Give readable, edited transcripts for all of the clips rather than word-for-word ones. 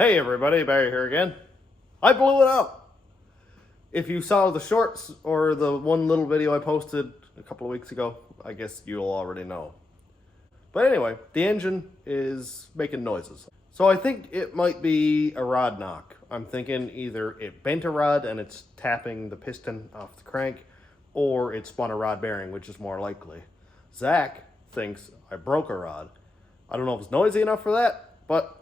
Hey everybody, Barry here again. I blew it up! If you saw the shorts or the one little video I posted a couple of weeks ago, I guess you'll already know. But anyway, the engine is making noises. So I think it might be a rod knock. I'm thinking either it bent a rod and it's tapping the piston off the crank, or it spun a rod bearing, which is more likely. Zach thinks I broke a rod. I don't know if it's noisy enough for that, but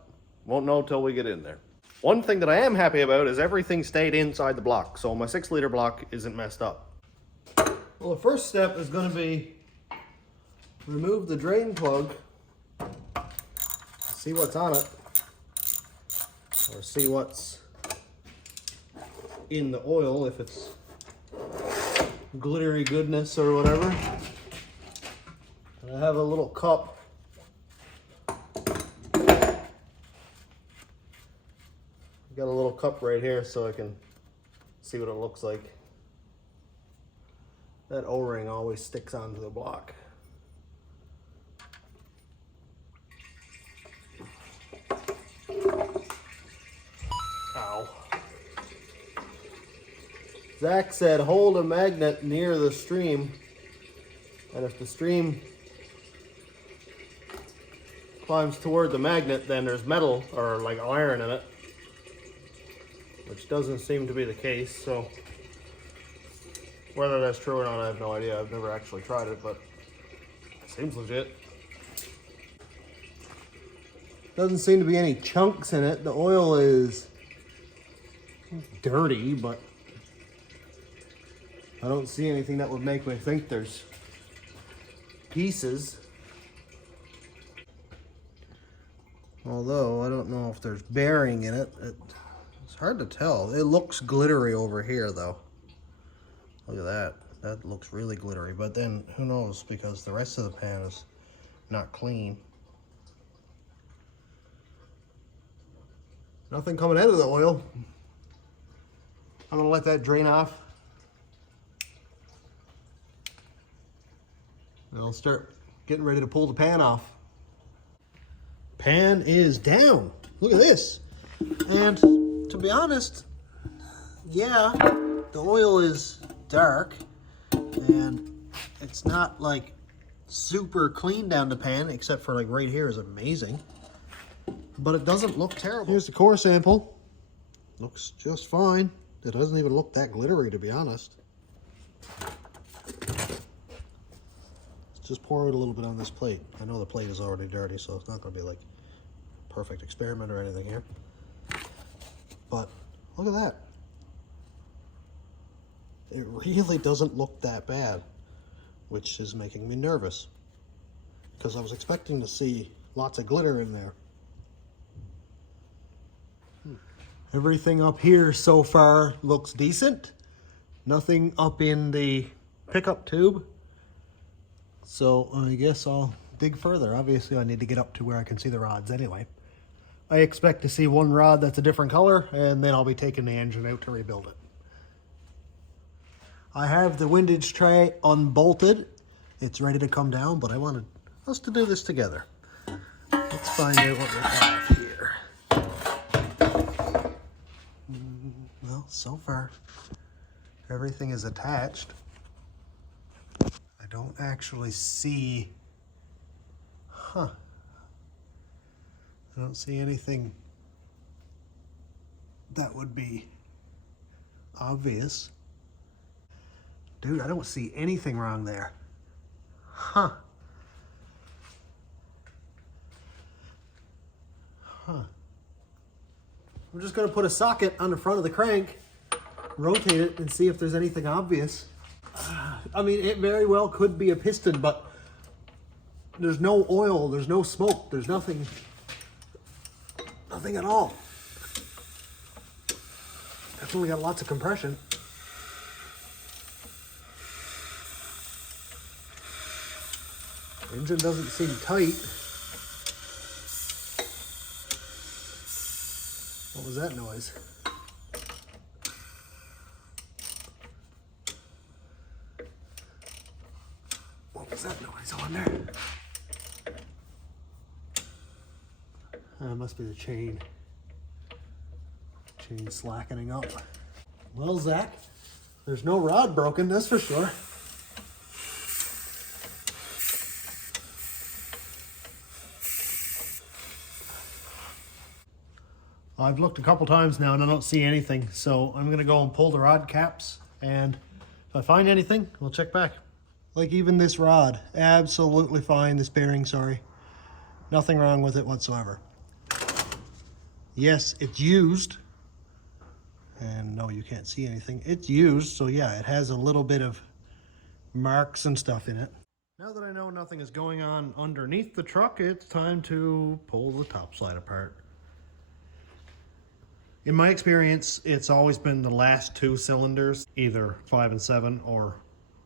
won't know till we get in there. One thing that I am happy about is everything stayed inside the block, so my 6-liter block isn't messed up. Well, the first step is going to be remove the drain plug, see what's on it, or see what's in the oil, if it's glittery goodness or whatever. And I have a little cup. Got a little cup right here so I can see what it looks like. That O-ring always sticks onto the block. Ow. Zach said hold a magnet near the stream, and if the stream climbs toward the magnet, then there's metal or like iron in it, which doesn't seem to be the case. So whether that's true or not, I have no idea. I've never actually tried it, but it seems legit. Doesn't seem to be any chunks in it. The oil is dirty, but I don't see anything that would make me think there's pieces. Although I don't know if there's bearing in it. It's hard to tell. It looks glittery over here though. Look at that. That looks really glittery, but then who knows, because the rest of the pan is not clean. Nothing coming out of the oil. I'm gonna let that drain off. And I'll start getting ready to pull the pan off. Pan is down. Look at this. And to be honest, yeah, the oil is dark and it's not like super clean down the pan, except for like right here is amazing, but it doesn't look terrible. Here's the core sample. Looks just fine. It doesn't even look that glittery, to be honest. Let's just pour it a little bit on this plate. I know the plate is already dirty, so it's not going to be like a perfect experiment or anything here. But look at that. It really doesn't look that bad, which is making me nervous, because I was expecting to see lots of glitter in there. Everything up here so far looks decent. Nothing up in the pickup tube. So I guess I'll dig further. Obviously I need to get up to where I can see the rods anyway. I expect to see one rod that's a different color, and then I'll be taking the engine out to rebuild it. I have the windage tray unbolted. It's ready to come down, but I wanted us to do this together. Let's find out what we have here. Well, so far, everything is attached. I don't actually see, I don't see anything that would be obvious. Dude, I don't see anything wrong there. I'm just gonna put a socket on the front of the crank, rotate it, and see if there's anything obvious. I mean, it very well could be a piston, but there's no oil, there's no smoke, there's nothing at all. Definitely got lots of compression. Engine doesn't seem tight. What was that noise? What was that noise on there? It must be the chain. She needs slackening up. Well, Zach, there's no rod broken, that's for sure. I've looked a couple times now and I don't see anything, so I'm gonna go and pull the rod caps, and if I find anything, we'll check back. Like even this rod, absolutely fine, this bearing, sorry. Nothing wrong with it whatsoever. Yes, it's used, and no, you can't see anything. It's used, so yeah, it has a little bit of marks and stuff in it. Now that I know nothing is going on underneath the truck, it's time to pull the top slide apart. In my experience, it's always been the last two cylinders, either 5 and 7 or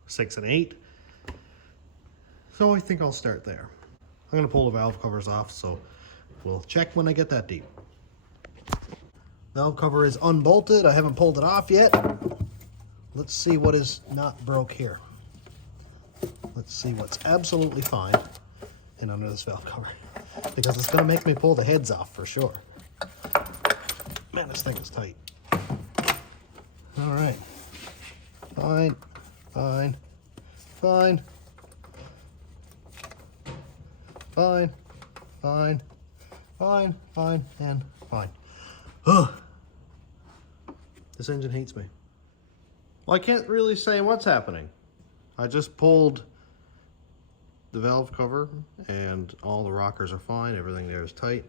6 and 8. So I think I'll start there. I'm gonna pull the valve covers off, so we'll check when I get that deep. Valve cover is unbolted. I haven't pulled it off yet. Let's see what is not broke here. Let's see what's absolutely fine and under this valve cover, because it's gonna make me pull the heads off for sure. Man, this thing is tight. All right. Fine, fine, fine. Fine, fine, fine, fine, and fine. Ugh. This engine hates me. Well, I can't really say what's happening. I just pulled the valve cover and all the rockers are fine. Everything there is tight.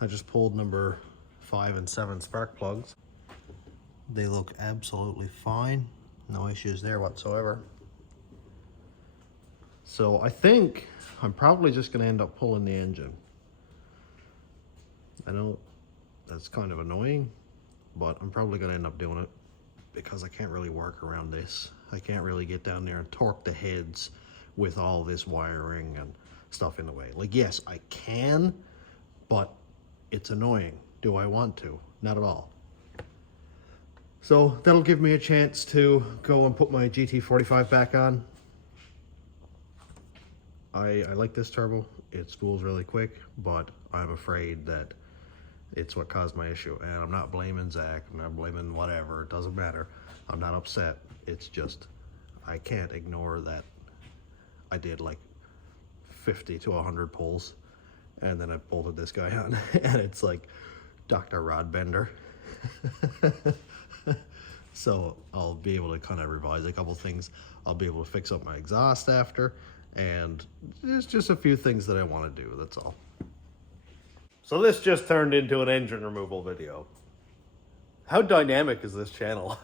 I just pulled number 5 and 7 spark plugs. They look absolutely fine. No issues there whatsoever. So I think I'm probably just going to end up pulling the engine. I know that's kind of annoying, but I'm probably going to end up doing it because I can't really work around this. I can't really get down there and torque the heads with all this wiring and stuff in the way. Like, yes, I can, but it's annoying. Do I want to? Not at all. So that'll give me a chance to go and put my GT45 back on. I like this turbo. It spools really quick, but I'm afraid that it's what caused my issue. And I'm not blaming Zach. I'm not blaming whatever. It doesn't matter. I'm not upset. It's just, I can't ignore that I did like 50 to 100 pulls, and then I bolted this guy on, and it's like Dr. Rod Bender. So I'll be able to kind of revise a couple things. I'll be able to fix up my exhaust after, and there's just a few things that I want to do, that's all. So this just turned into an engine removal video. How dynamic is this channel?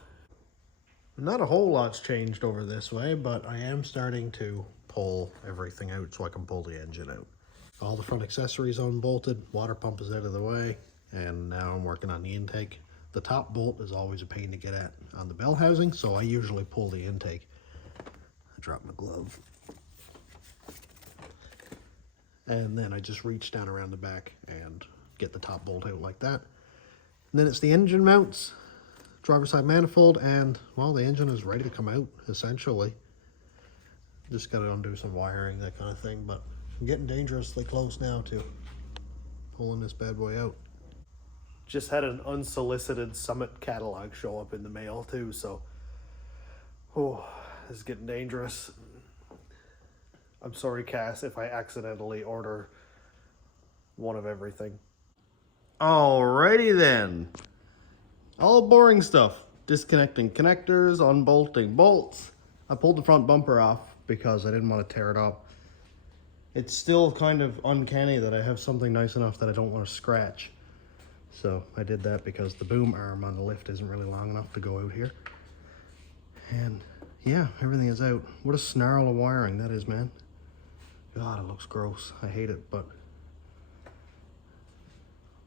Not a whole lot's changed over this way, but I am starting to pull everything out so I can pull the engine out. All the front accessories unbolted, water pump is out of the way, and now I'm working on the intake. The top bolt is always a pain to get at on the bell housing, so I usually pull the intake. I dropped my glove. And then I just reach down around the back and get the top bolt out like that. And then it's the engine mounts, driver's side manifold, and well, the engine is ready to come out, essentially. Just got to undo some wiring, that kind of thing, but I'm getting dangerously close now to pulling this bad boy out. Just had an unsolicited Summit catalog show up in the mail too, so this is getting dangerous. I'm sorry, Cass, if I accidentally order one of everything. Alrighty then. All boring stuff. Disconnecting connectors, unbolting bolts. I pulled the front bumper off because I didn't want to tear it up. It's still kind of uncanny that I have something nice enough that I don't want to scratch. So I did that because the boom arm on the lift isn't really long enough to go out here. And yeah, everything is out. What a snarl of wiring that is, man. God, it looks gross. I hate it, but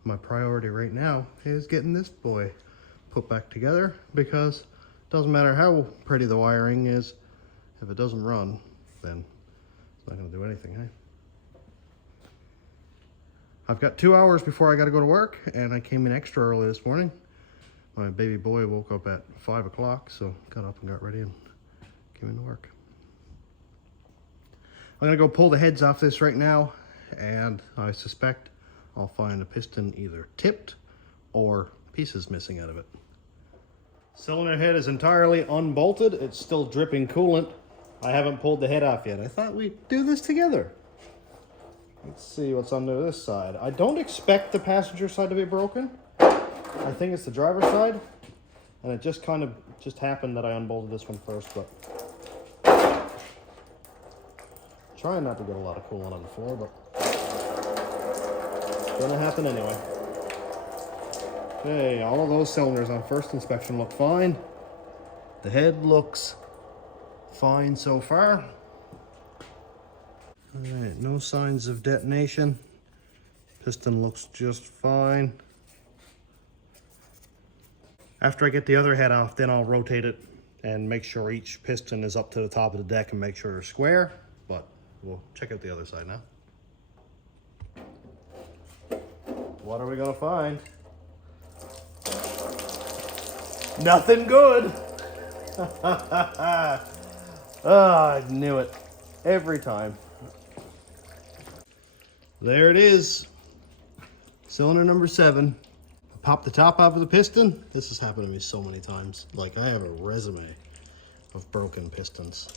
my priority right now is getting this boy put back together, because it doesn't matter how pretty the wiring is. If it doesn't run, then it's not going to do anything, hey? I've got 2 hours before I got to go to work, and I came in extra early this morning. My baby boy woke up at 5 o'clock, so got up and got ready and came into work. I'm going to go pull the heads off this right now, and I suspect I'll find a piston either tipped or pieces missing out of it. Cylinder head is entirely unbolted. It's still dripping coolant. I haven't pulled the head off yet. I thought we'd do this together. Let's see what's under this side. I don't expect the passenger side to be broken. I think it's the driver's side. And it just kind of happened that I unbolted this one first, but trying not to get a lot of coolant on the floor, but it's gonna happen anyway. Okay, all of those cylinders on first inspection look fine. The head looks fine so far. All right, no signs of detonation. Piston looks just fine. After I get the other head off, then I'll rotate it and make sure each piston is up to the top of the deck and make sure they're square. But we'll check out the other side now. What are we gonna find? Nothing good. I knew it every time. There it is. Cylinder number 7. Pop the top off of the piston. This has happened to me so many times. Like, I have a resume of broken pistons.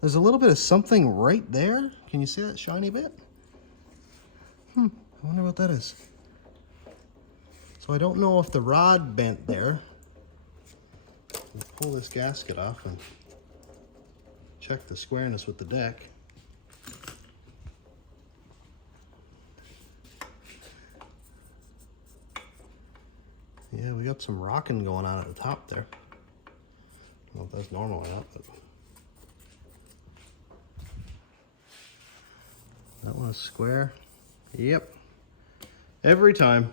There's a little bit of something right there. Can you see that shiny bit? I wonder what that is. So I don't know if the rod bent there. We'll pull this gasket off and check the squareness with the deck. Yeah, we got some rocking going on at the top there. I don't know if that's normal or not, but that one is square. Yep. Every time.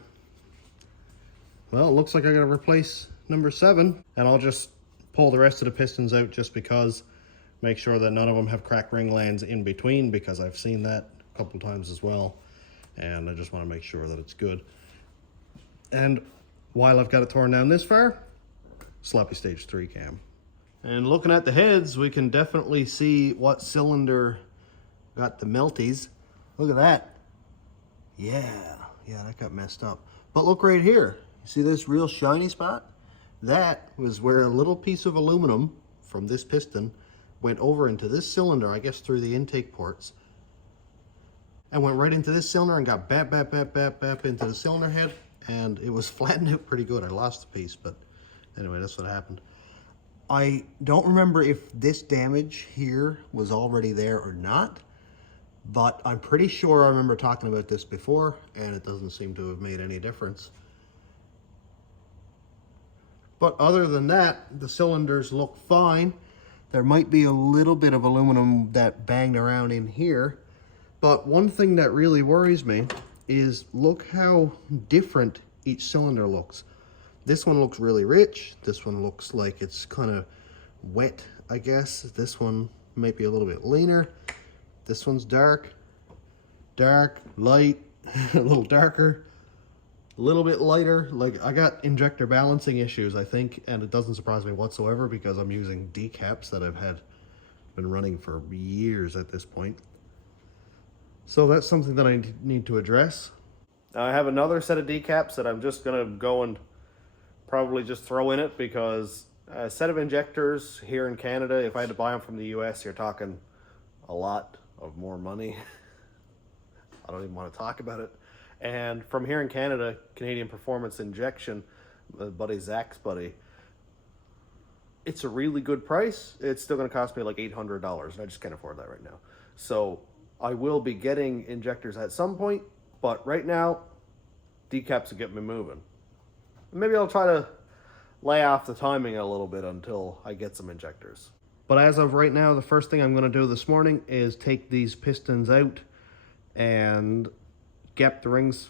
Well, it looks like I gotta replace number 7, and I'll just pull the rest of the pistons out just because, make sure that none of them have cracked ring lands in between, because I've seen that a couple times as well, and I just want to make sure that it's good. And while I've got it torn down this far, sloppy stage 3 cam. And looking at the heads, we can definitely see what cylinder got the melties. Look at that. Yeah, that got messed up. But look right here. You see this real shiny spot? That was where a little piece of aluminum from this piston went over into this cylinder, I guess through the intake ports, and went right into this cylinder and got bap into the cylinder head, and it was flattened out pretty good. I lost a piece, but anyway, that's what happened. I don't remember if this damage here was already there or not, but I'm pretty sure I remember talking about this before, and it doesn't seem to have made any difference. But other than that, the cylinders look fine. There might be a little bit of aluminum that banged around in here, but one thing that really worries me is look how different each cylinder looks. This one looks really rich. This one looks like it's kind of wet, I guess. This one might be a little bit leaner. This one's dark, light, a little darker, a little bit lighter. Like, I got injector balancing issues, I think, and it doesn't surprise me whatsoever because I'm using decaps that I've been running for years at this point. So that's something that I need to address. Now I have another set of decaps that I'm just gonna go and probably just throw in it, because a set of injectors here in Canada, if I had to buy them from the US, you're talking a lot of more money. I don't even want to talk about it. And from here in Canada, Canadian Performance Injection, buddy Zach's buddy, it's a really good price. It's still going to cost me like $800, and I just can't afford that right now. So I will be getting injectors at some point, but right now, decaps will get me moving. Maybe I'll try to lay off the timing a little bit until I get some injectors. But as of right now, the first thing I'm going to do this morning is take these pistons out and gap the rings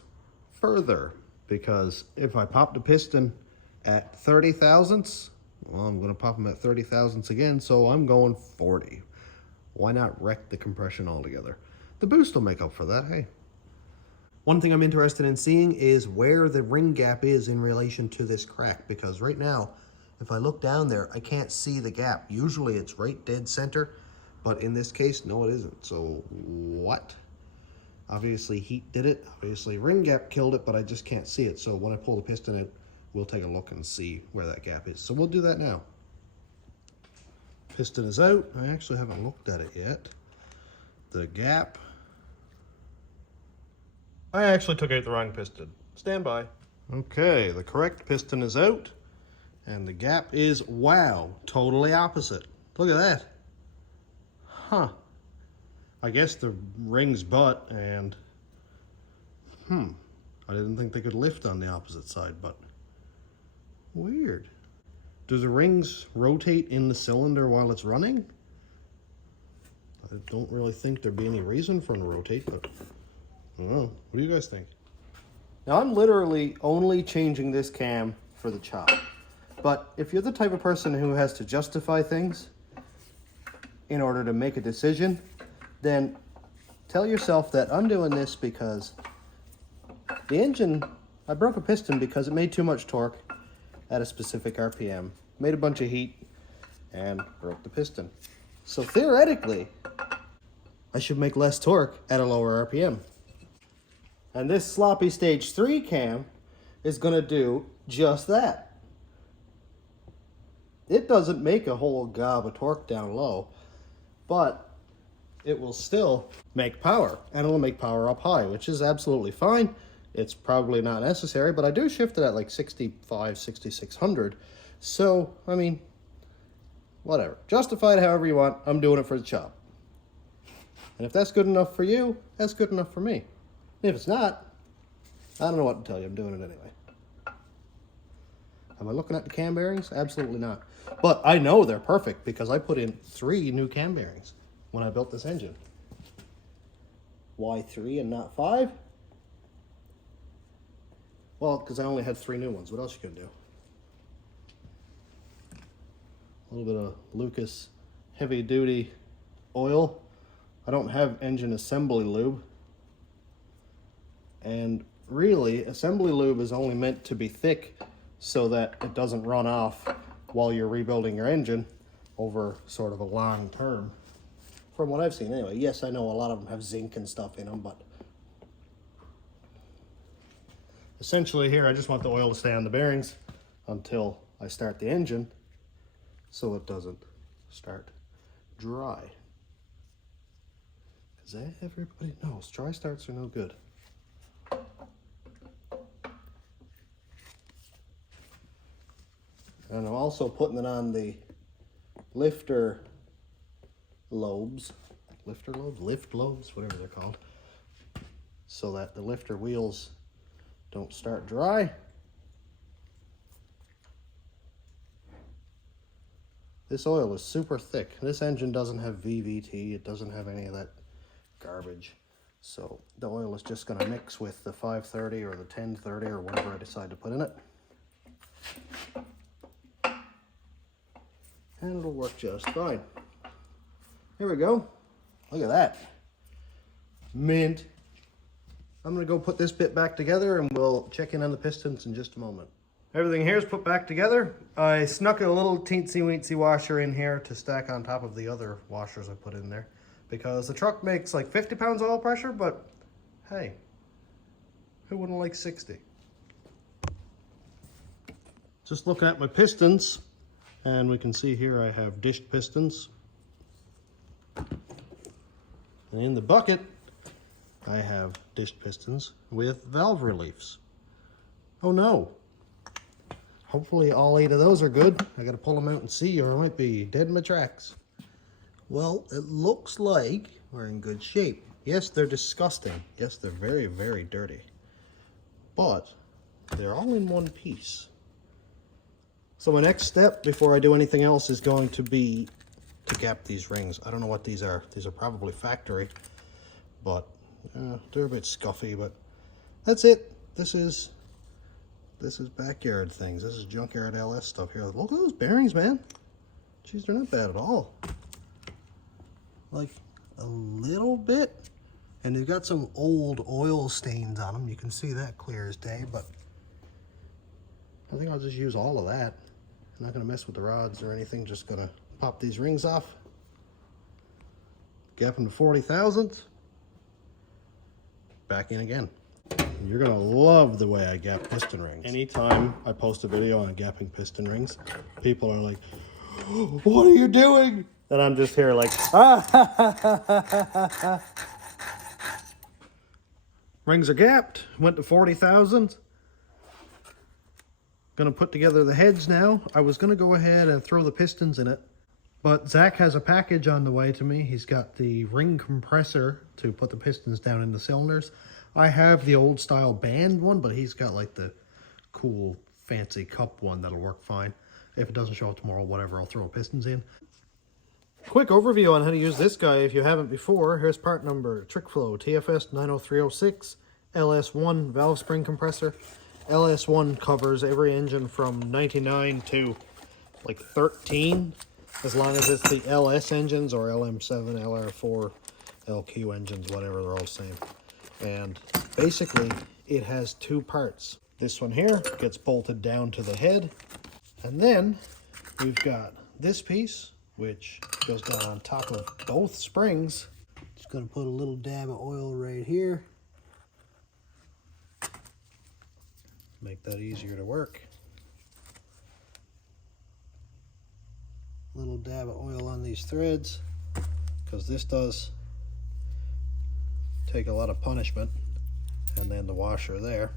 further, because if I pop the piston at 30 thousandths, well, I'm going to pop them at 30 thousandths again, so I'm going 40. Why not wreck the compression altogether? The boost will make up for that, hey. One thing I'm interested in seeing is where the ring gap is in relation to this crack, because right now, if I look down there, I can't see the gap. Usually it's right dead center, but in this case, no, it isn't. So what? Obviously heat did it. Obviously ring gap killed it, but I just can't see it. So when I pull the piston out, we'll take a look and see where that gap is. So we'll do that now. Piston is out. I actually haven't looked at it yet. The gap. I actually took out the wrong piston. Stand by. Okay, the correct piston is out. And the gap is, wow, totally opposite. Look at that. Huh. I guess the ring's butt and, I didn't think they could lift on the opposite side, but weird. Do the rings rotate in the cylinder while it's running? I don't really think there'd be any reason for them to rotate, but I don't know. What do you guys think? Now I'm literally only changing this cam for the chop. But if you're the type of person who has to justify things in order to make a decision, then tell yourself that I'm doing this because the engine, I broke a piston because it made too much torque at a specific RPM, made a bunch of heat, and broke the piston. So theoretically, I should make less torque at a lower RPM. And this sloppy stage 3 cam is going to do just that. It doesn't make a whole gob of torque down low, but it will still make power, and it'll make power up high, which is absolutely fine. It's probably not necessary, but I do shift it at like 65, 6600. So, I mean, whatever. Justify it however you want. I'm doing it for the chop. And if that's good enough for you, that's good enough for me. If it's not, I don't know what to tell you. I'm doing it anyway. Am I looking at the cam bearings? Absolutely not. But I know they're perfect because I put in 3 new cam bearings when I built this engine. Why 3 and not 5? Well, because I only had 3 new ones. What else you gonna do? A little bit of Lucas heavy duty oil. I don't have engine assembly lube. And really, assembly lube is only meant to be thick so that it doesn't run off while you're rebuilding your engine over sort of a long term. From what I've seen anyway. Yes, I know a lot of them have zinc and stuff in them, but essentially here I just want the oil to stay on the bearings until I start the engine so it doesn't start dry. Because everybody knows dry starts are no good. And I'm also putting it on the lift lobes, whatever they're called, so that the lifter wheels don't start dry. This oil is super thick. This engine doesn't have VVT, it doesn't have any of that garbage. So the oil is just gonna mix with the 530 or the 1030 or whatever I decide to put in it. And it'll work just fine. Here we go. Look at that. Mint. I'm gonna go put this bit back together and we'll check in on the pistons in just a moment. Everything here is put back together. I snuck a little teensy weensy washer in here to stack on top of the other washers I put in there because the truck makes like 50 pounds oil pressure, but hey, who wouldn't like 60? Just looking at my pistons, and we can see here I have dished pistons. And in the bucket, I have dished pistons with valve reliefs. Oh no. Hopefully all 8 of those are good. I gotta pull them out and see or I might be dead in my tracks. Well, it looks like we're in good shape. Yes, they're disgusting. Yes, they're very, very dirty. But they're all in one piece. So my next step before I do anything else is going to be to gap these rings. I don't know what these are. These are probably factory, but they're a bit scuffy, but that's it. This is backyard things. This is junkyard LS stuff here. Look at those bearings, man. Jeez, they're not bad at all. Like a little bit, and they've got some old oil stains on them. You can see that clear as day, but I think I'll just use all of that. I'm not gonna mess with the rods or anything, just gonna pop these rings off, gap them to 40 thousandths, back in again. You're gonna love the way I gap piston rings. Anytime I post a video on gapping piston rings, people are like, what are you doing? And I'm just here like, ah. Rings are gapped, went to 40,000. Gonna put together the heads now. I was gonna go ahead and throw the pistons in it, but Zach has a package on the way to me. He's got the ring compressor to put the pistons down in the cylinders. I have the old style band one, but he's got like the cool fancy cup one that'll work fine. If it doesn't show up tomorrow, whatever, I'll throw pistons in. Quick overview on how to use this guy if you haven't before. Here's part number, TrickFlow TFS 90306, LS1 valve spring compressor. LS1 covers every engine from 99 to like 13, as long as it's the LS engines or LM7, LR4, LQ engines, whatever, they're all the same. And basically it has two parts. This one here gets bolted down to the head, and then we've got this piece which goes down on top of both springs. Just gonna put a little dab of oil right here. Make that easier to work. Little dab of oil on these threads, because this does take a lot of punishment. And then the washer there.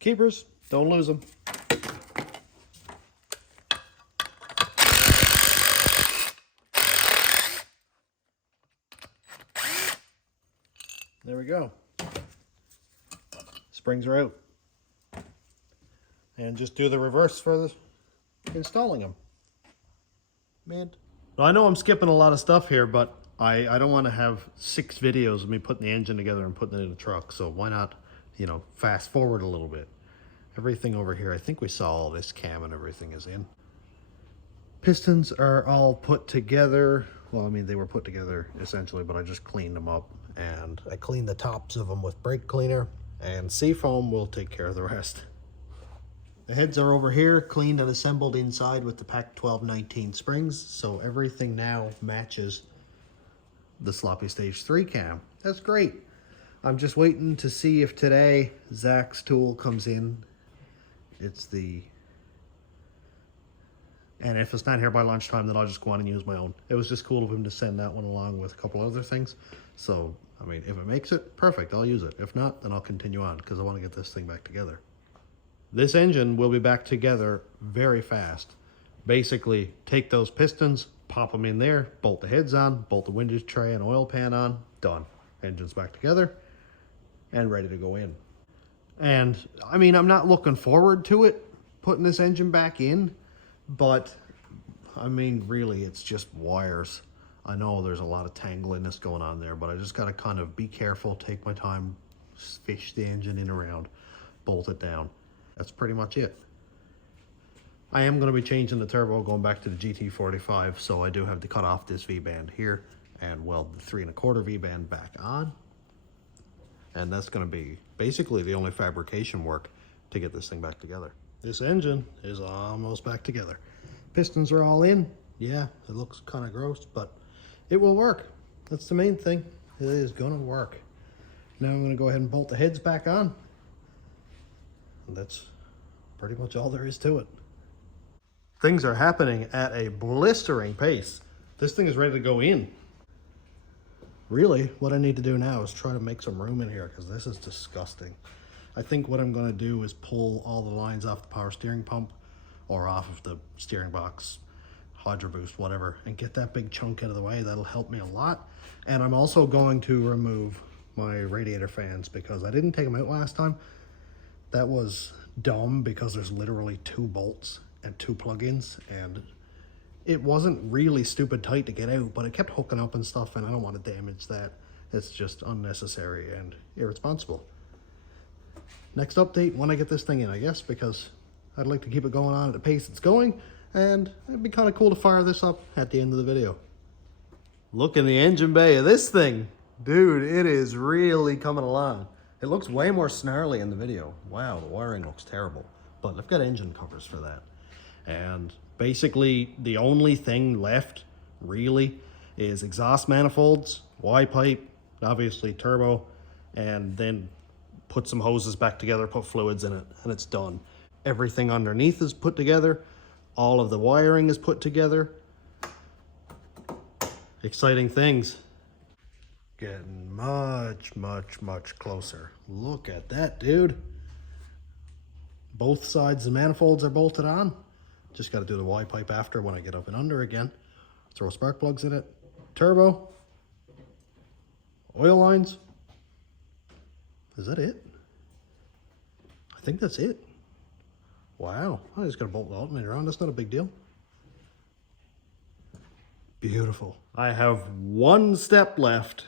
Keepers, don't lose them. There we go. Springs are out. And just do the reverse for installing them. Man. Well, I know I'm skipping a lot of stuff here, but I don't want to have 6 videos of me putting the engine together and putting it in a truck. So why not, you know, fast forward a little bit. Everything over here, I think we saw all this cam and everything is in. Pistons are all put together. Well, I mean, they were put together essentially, but I just cleaned them up. And I cleaned the tops of them with brake cleaner, and Seafoam will take care of the rest. The heads are over here, cleaned and assembled inside with the Pac 1219 springs, so everything now matches the Sloppy Stage 3 cam. That's great. I'm just waiting to see if today Zach's tool comes in. And if it's not here by lunchtime, then I'll just go on and use my own. It was just cool of him to send that one along with a couple other things. So, I mean, if it makes it, perfect, I'll use it. If not, then I'll continue on because I want to get this thing back together. This engine will be back together very fast. Basically, take those pistons, pop them in there, bolt the heads on, bolt the windage tray and oil pan on, done. Engine's back together and ready to go in. And, I mean, I'm not looking forward to it, putting this engine back in, but, I mean, really, it's just wires. I know there's a lot of tangliness going on there, but I just got to kind of be careful, take my time, fish the engine in around, bolt it down. That's pretty much it. I am going to be changing the turbo, going back to the GT45, so I do have to cut off this V-band here and weld the 3 1/4 V-band back on. And that's going to be basically the only fabrication work to get this thing back together. This engine is almost back together. Pistons are all in. Yeah, it looks kind of gross, but it will work. That's the main thing. It is going to work. Now I'm going to go ahead and bolt the heads back on. And that's pretty much all there is to it. Things are happening at a blistering pace. This thing is ready to go in. Really, what I need to do now is try to make some room in here because this is disgusting. I think what I'm going to do is pull all the lines off the power steering pump or off of the steering box, Hydro Boost, whatever, and get that big chunk out of the way. That'll help me a lot. And I'm also going to remove my radiator fans because I didn't take them out last time. That was dumb because there's literally 2 bolts and 2 plugins, and it wasn't really stupid tight to get out, but it kept hooking up and stuff, and I don't want to damage that. It's just unnecessary and irresponsible. Next update when I get this thing in, I guess, because I'd like to keep it going on at the pace it's going, and it'd be kind of cool to fire this up at the end of the video. Look in the engine bay of this thing. Dude, it is really coming along. It looks way more snarly in the video. Wow, the wiring looks terrible. But I've got engine covers for that. And basically, the only thing left, really, is exhaust manifolds, Y-pipe, obviously turbo, and then put some hoses back together, put fluids in it, and it's done. Everything underneath is put together. All of the wiring is put together. Exciting things. Getting much, much, much closer. Look at that, dude. Both sides of the manifolds are bolted on. Just got to do the Y-pipe after when I get up and under again. Throw spark plugs in it. Turbo. Oil lines. Is that it? I think that's it. Wow. I just got to bolt the alternator on. That's not a big deal. Beautiful. I have one step left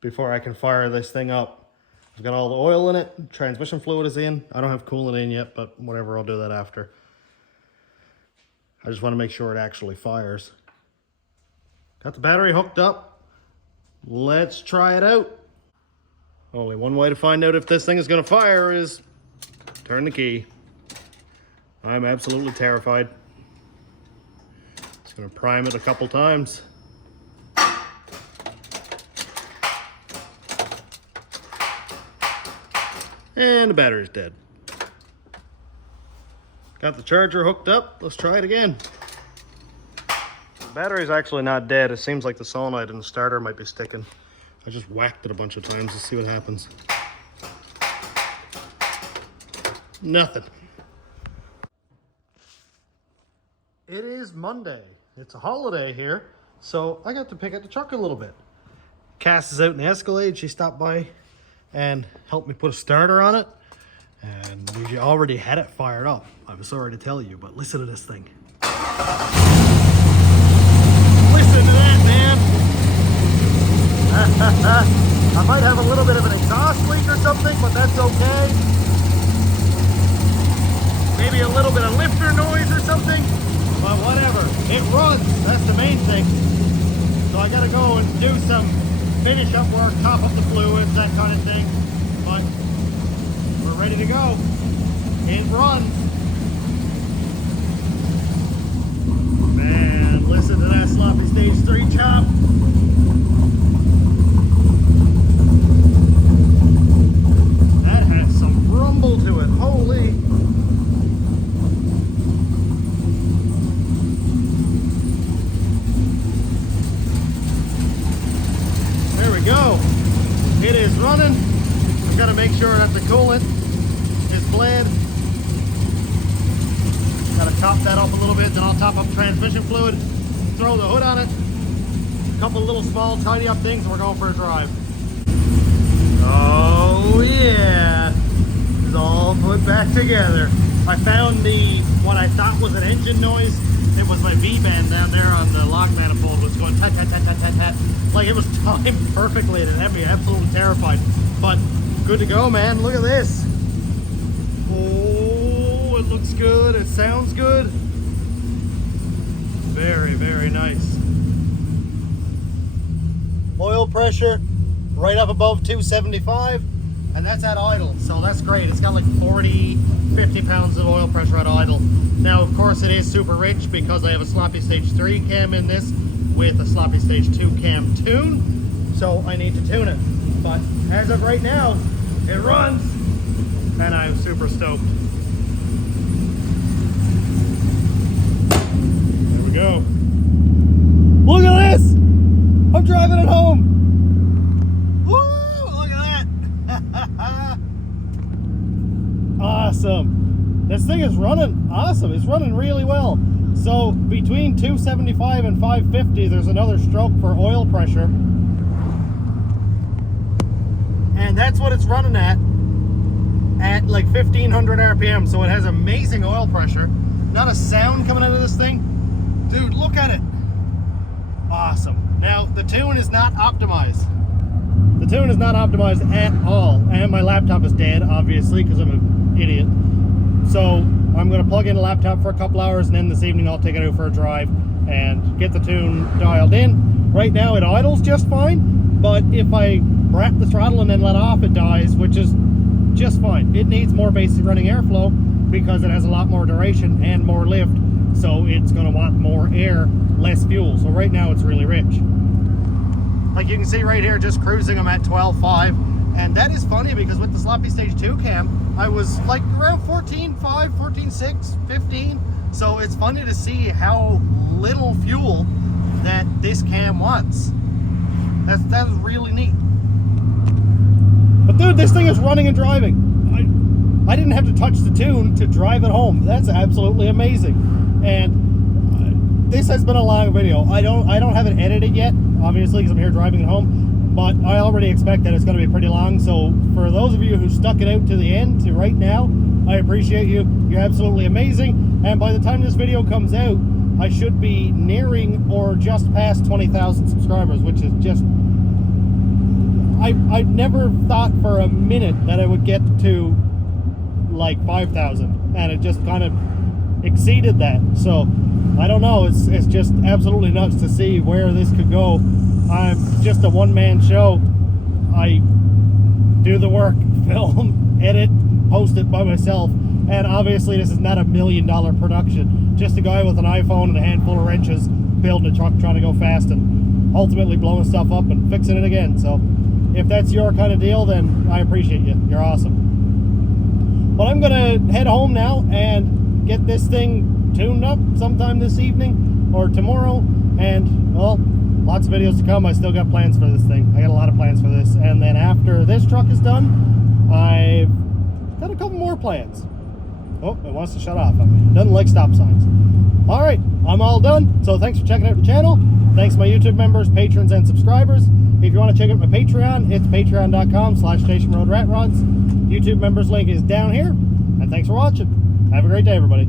before I can fire this thing up. I've got all the oil in it. Transmission fluid is in. I don't have coolant in yet, but whatever, I'll do that after. I just want to make sure it actually fires. Got the battery hooked up. Let's try it out. Only one way to find out if this thing is going to fire is turn the key. I'm absolutely terrified. Just going to prime it a couple times. And the battery's dead. Got the charger hooked up. Let's try it again. The battery's actually not dead. It seems like the solenoid in the starter might be sticking. I just whacked it a bunch of times to see what happens. Nothing. It is Monday. It's a holiday here, so I got to pick up the truck a little bit. Cass is out in the Escalade. She stopped by and helped me put a starter on it. And we already had it fired up. I'm sorry to tell you, but listen to this thing. Listen to that, man. I might have a little bit of an exhaust leak or something, but that's okay. Maybe a little bit of lifter noise or something, but whatever. It runs, that's the main thing. So I gotta go and do some finish up work, top up the fluids, that kind of thing. But we're ready to go. It runs. Man, listen to that sloppy stage 3 chop. That has some rumble to it. Holy. There we go. It is running. I've got to make sure that the coolant is bled. Got to top that up a little bit, then I'll top up transmission fluid, throw the hood on it, a couple little small tidy up things, and we're going for a drive. Oh yeah, it's all put back together. I found what I thought was an engine noise. It was my V-band down there on the lock manifold was going tat tat tat tat tat tat. Like it was timed perfectly and it had me absolutely terrified. But good to go, man. Look at this. Oh, it looks good. It sounds good. Very, very nice. Oil pressure right up above 275, and that's at idle, so that's great. It's got like 40, 50 pounds of oil pressure at idle. Now, of course, it is super rich because I have a sloppy stage 3 cam in this with a sloppy stage 2 cam tune, so I need to tune it. But as of right now, it runs, and I'm super stoked. There we go. Look at this! I'm driving it home! Woo! Look at that! Awesome! This thing is running awesome. It's running really well. So between 275 and 550, there's another stroke for oil pressure. And that's what it's running at like 1500 RPM. So it has amazing oil pressure. Not a sound coming out of this thing. Dude, look at it. Awesome. Now, the tune is not optimized. The tune is not optimized at all. And my laptop is dead, obviously, because I'm an idiot. So I'm going to plug in a laptop for a couple hours, and then this evening I'll take it out for a drive and get the tune dialed in. Right now it idles just fine, but if I wrap the throttle and then let off, it dies, which is just fine. It needs more basic running airflow because it has a lot more duration and more lift, so it's going to want more air, less fuel. So right now it's really rich. Like you can see right here, just cruising, I'm at 12.5. And that is funny because with the sloppy stage 2 cam, I was like around 14.5, 14.6, 15. So it's funny to see how little fuel that this cam wants. That's really neat. But dude, this thing is running and driving. I didn't have to touch the tune to drive it home. That's absolutely amazing. And this has been a long video. I don't have it edited yet, obviously, because I'm here driving it home. But I already expect that it's going to be pretty long. So for those of you who stuck it out to the end, to right now, I appreciate you. You're absolutely amazing. And by the time this video comes out, I should be nearing or just past 20,000 subscribers, which is just... I never thought for a minute that I would get to like 5,000, and it just kind of exceeded that. So I don't know, it's just absolutely nuts to see where this could go. I'm just a one-man show. I do the work, film, edit, post it by myself, and obviously this is not $1 million production. Just a guy with an iPhone and a handful of wrenches building a truck, trying to go fast and ultimately blowing stuff up and fixing it again. So if that's your kind of deal, then I appreciate you. You're awesome. But I'm gonna head home now and get this thing tuned up sometime this evening or tomorrow, and well, lots of videos to come. I still got plans for this thing. I got a lot of plans for this. And then after this truck is done, I've got a couple more plans. Oh, it wants to shut off on me. It doesn't like stop signs. All right, I'm all done. So thanks for checking out the channel. Thanks my YouTube members, patrons, and subscribers. If you want to check out my Patreon, it's patreon.com/stationroadratrods. YouTube members link is down here. And thanks for watching. Have a great day, everybody.